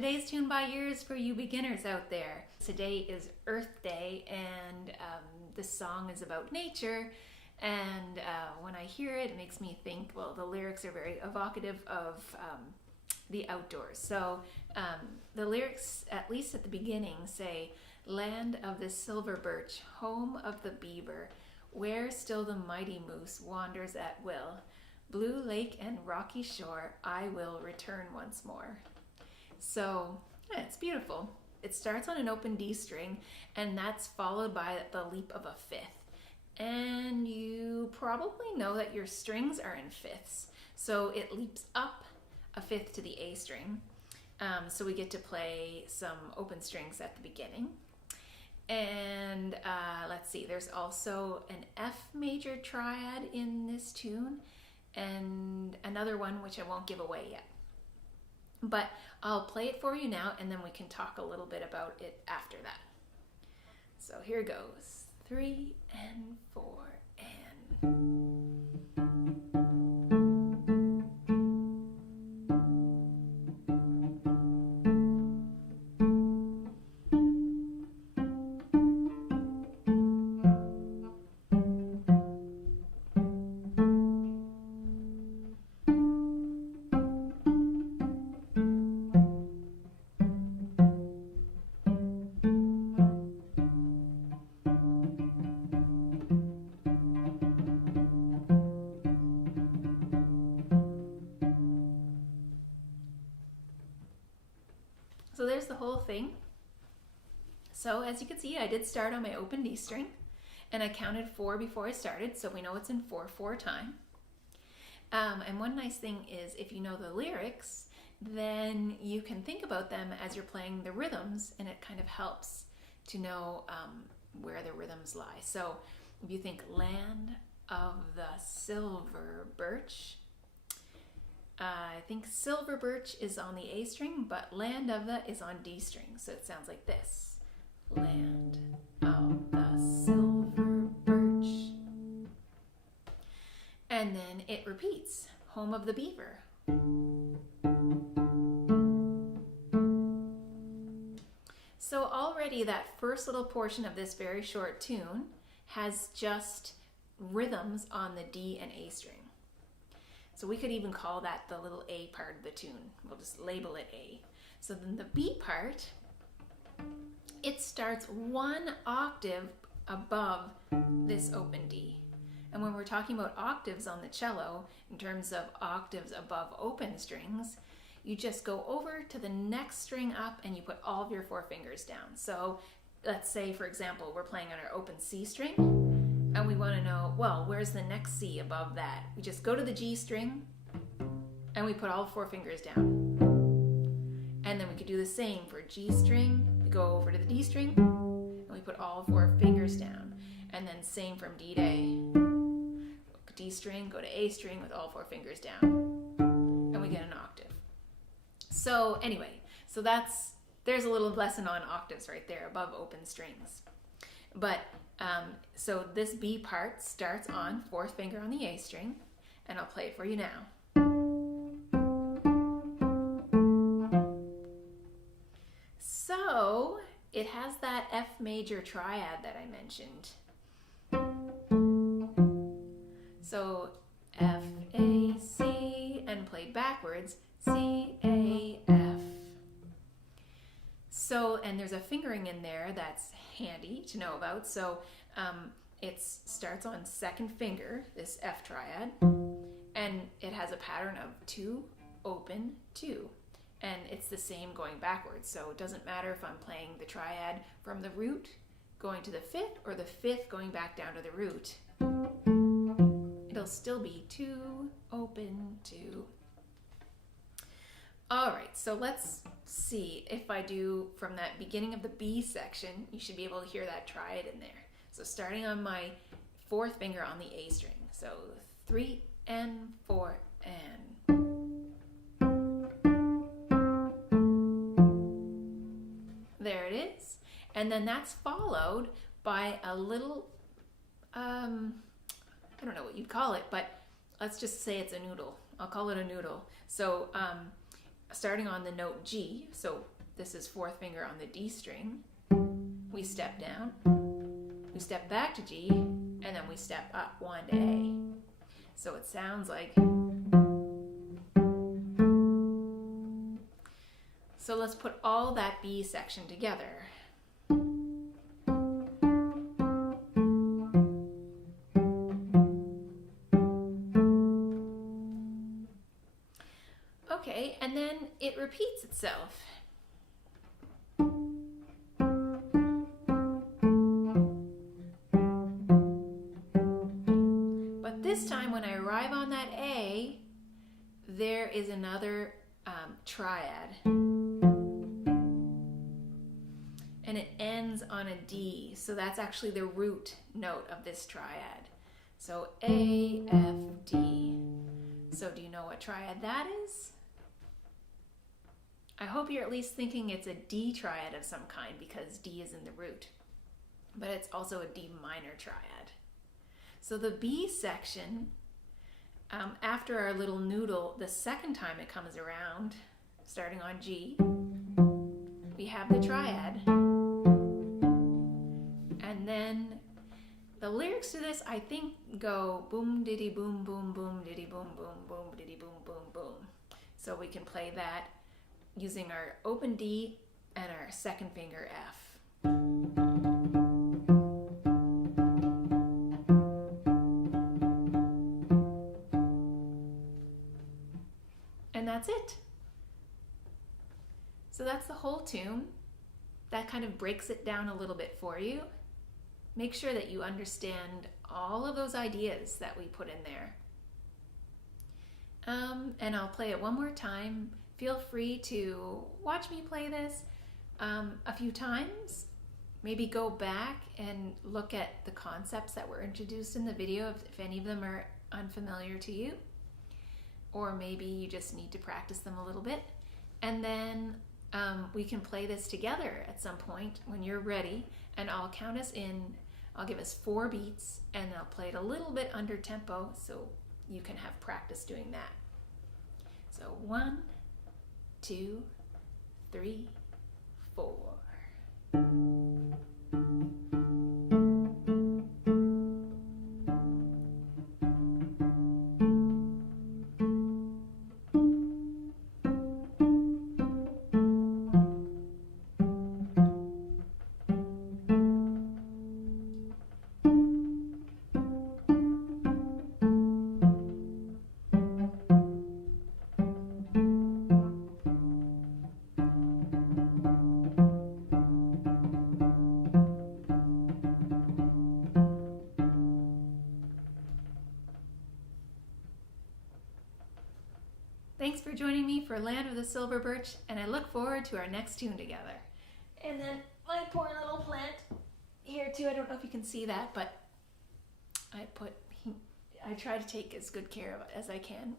Today's Tune by Ear is for you beginners out there. Today is Earth Day, and this song is about nature. And when I hear it, it makes me think, well, the lyrics are very evocative of the outdoors. So the lyrics, at least at the beginning, say, "Land of the silver birch, home of the beaver, where still the mighty moose wanders at will. Blue lake and rocky shore, I will return once more." So yeah, it's beautiful. It starts on an open D string, and that's followed by the leap of a fifth. And you probably know that your strings are in fifths, so it leaps up a fifth to the A string. So we get to play some open strings at the beginning. And let's see, there's also an F major triad in this tune, and another one which I won't give away yet. But I'll play it for you now, and then we can talk a little bit about it after that. So here goes. 3 and 4 and... So there's the whole thing. So as you can see, I did start on my open D string, and I counted 4 before I started, so we know it's in 4/4 time. And one nice thing is, if you know the lyrics, then you can think about them as you're playing the rhythms, and it kind of helps to know where the rhythms lie. So if you think "Land of the silver birch," I think "silver birch" is on the A string, but "land of the" is on D string. So it sounds like this. Land of the silver birch. And then it repeats. Home of the beaver. So already that first little portion of this very short tune has just rhythms on the D and A string. So we could even call that the little A part of the tune. We'll just label it A. So then the B part, it starts 1 octave above this open D. And when we're talking about octaves on the cello, in terms of octaves above open strings, you just go over to the next string up and you put all of your 4 fingers down. So let's say, for example, we're playing on our open C string, and we want to know, well, where's the next C above that? We just go to the G string and we put all 4 fingers down. And then we could do the same for G string. We go over to the D string and we put all 4 fingers down. And then same from D to A. D string, go to A string with all 4 fingers down. And we get an octave. So anyway, so there's a little lesson on octaves right there above open strings. But so this B part starts on 4th finger on the A string, and I'll play it for you now. So it has that F major triad that I mentioned. So F, A, C, and played backwards, C, A, F. So, and there's a fingering in there that's handy to know about. So it starts on 2nd finger, this F triad, and it has a pattern of 2, open, 2. And it's the same going backwards. So it doesn't matter if I'm playing the triad from the root going to the 5th or the 5th going back down to the root. It'll still be 2, open, 2. All right, so let's see if I do from that beginning of the B section, you should be able to hear that triad in there. So starting on my 4th finger on the A string. So 3 and 4 and. There it is. And then that's followed by a little, I don't know what you'd call it, but let's just say it's a noodle. I'll call it a noodle. So starting on the note G, so this is fourth finger on the D string, we step down, we step back to G, and then we step up one to A. So it sounds like. So let's put all that B section together. Okay, and then it repeats itself. But this time when I arrive on that A, there is another triad. And it ends on a D, so that's actually the root note of this triad. So A, F, D. So do you know what triad that is? I hope you're at least thinking it's a D triad of some kind because D is in the root. But it's also a D minor triad. So the B section, after our little noodle, the second time it comes around, starting on G, we have the triad. And then the lyrics to this, I think, go boom diddy boom boom boom diddy boom boom boom diddy boom boom boom. So we can play that using our open D and our second finger F. And that's it. So that's the whole tune. That kind of breaks it down a little bit for you. Make sure that you understand all of those ideas that we put in there. And I'll play it one more time. Feel free to watch me play this a few times. Maybe go back and look at the concepts that were introduced in the video if any of them are unfamiliar to you. Or maybe you just need to practice them a little bit. And then we can play this together at some point when you're ready, and I'll count us in. I'll give us 4 beats, and I'll play it a little bit under tempo so you can have practice doing that. So 1, 2, 3, 4. Thanks for joining me for Land of the Silver Birch, and I look forward to our next tune together. And then my poor little plant here too, I don't know if you can see that, but I try to take as good care of it as I can.